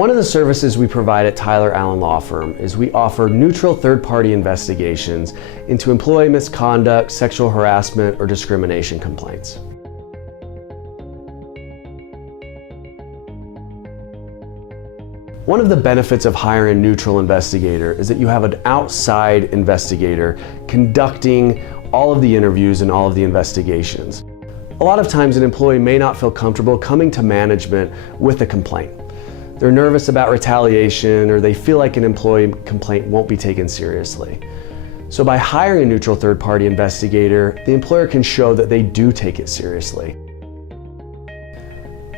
One of the services we provide at Tyler Allen Law Firm is we offer neutral third-party investigations into employee misconduct, sexual harassment, or discrimination complaints. One of the benefits of hiring a neutral investigator is that you have an outside investigator conducting all of the interviews and all of the investigations. A lot of times an employee may not feel comfortable coming to management with a complaint. They're nervous about retaliation, or they feel like an employee complaint won't be taken seriously. So by hiring a neutral third-party investigator, the employer can show that they do take it seriously.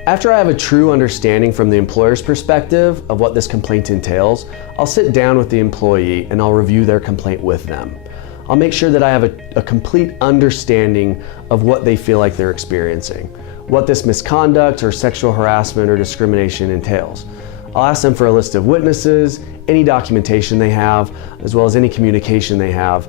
After I have a true understanding from the employer's perspective of what this complaint entails, I'll sit down with the employee and I'll review their complaint with them. I'll make sure that I have a complete understanding of what they feel like they're experiencing, what this misconduct or sexual harassment or discrimination entails. I'll ask them for a list of witnesses, any documentation they have, as well as any communication they have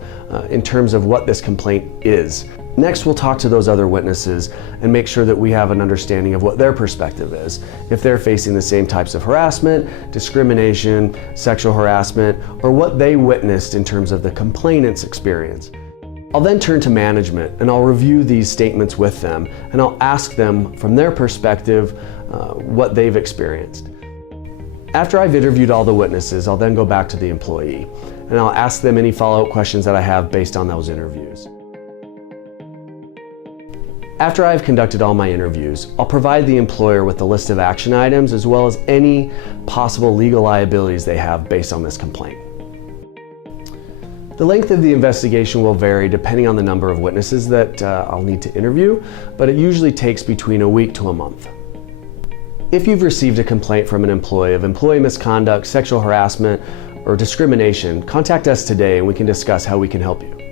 in terms of what this complaint is. Next, we'll talk to those other witnesses and make sure that we have an understanding of what their perspective is. If they're facing the same types of harassment, discrimination, sexual harassment, or what they witnessed in terms of the complainant's experience. I'll then turn to management and I'll review these statements with them and I'll ask them from their perspective what they've experienced. After I've interviewed all the witnesses, I'll then go back to the employee and I'll ask them any follow-up questions that I have based on those interviews. After I've conducted all my interviews, I'll provide the employer with a list of action items as well as any possible legal liabilities they have based on this complaint. The length of the investigation will vary depending on the number of witnesses that I'll need to interview, but it usually takes between a week to a month. If you've received a complaint from an employee of employee misconduct, sexual harassment, or discrimination, contact us today and we can discuss how we can help you.